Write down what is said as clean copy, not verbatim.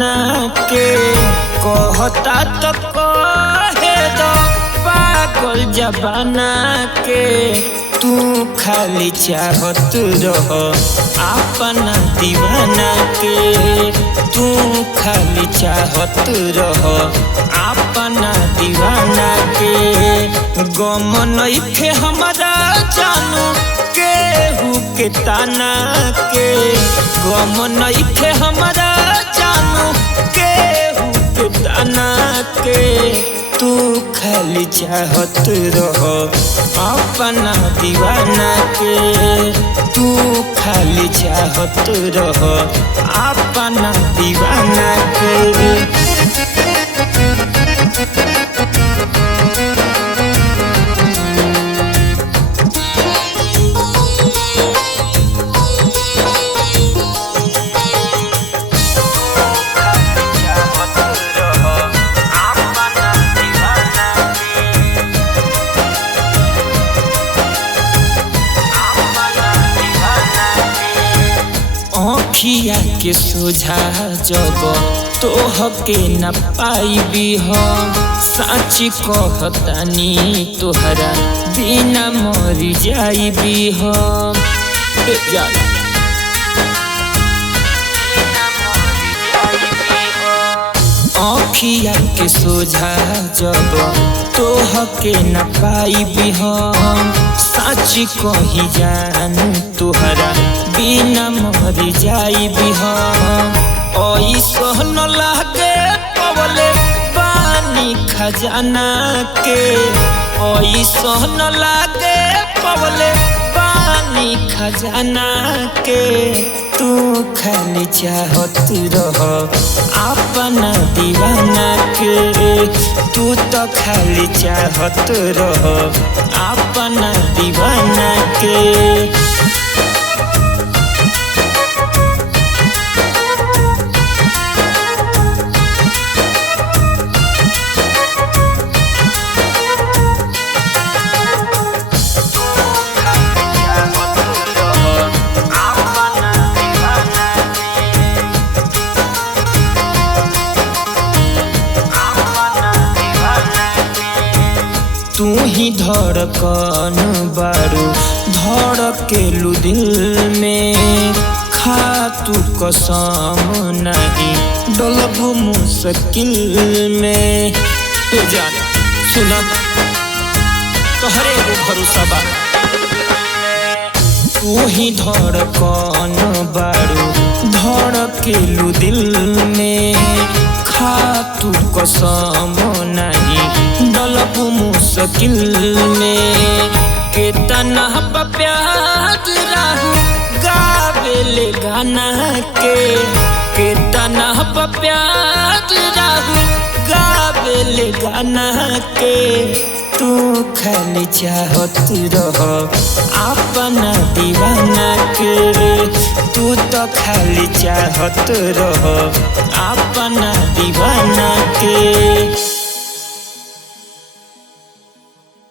दीवाना के कहता तो कहे दो पागल जबाना के तू खाली चाहत रह अपना दीवाना के तू खाली चाहत रह अपना दीवाना के गम नइखे हमरा जानू केहू के ताना के गम नइखे हमरा जानू केहू के ताना के तू खाली चाहत रह अपना दीवाना के तू खाली चाहत रह अपना दीवाना के अखिया के सोझा जब तोह के न पाइबी हम सच कहतानी तोहरा बिना मर जाइबी हम अखिया के सोझा जब तोह के न पाइबी हम सच कही जान तोहरा बिना मर जाइबी हम ऐसन लागे पवले पानी खजाना के ऐसन लागे पवले पानी खजाना के तू खाली चाहत रह अपना दीवाना के तू तो खाली चाहत रह अपना दीवाना के तू ही धड़कन बारू धड़केलू दिल में खा तू कसम नहीं डलबू मुश्किल में जान सुना तोहरे भरोसा बा तू ही धड़कन बारू धड़केलू दिल में खा तू कसम नहीं डलबू मुश्किल में कितना प्यार रहू गावेले गाना के कितना प्यार रहू गावेले गाना के तू खाली चाहत रह अपना दीवाना के तू तो खाली चाहत रह अपना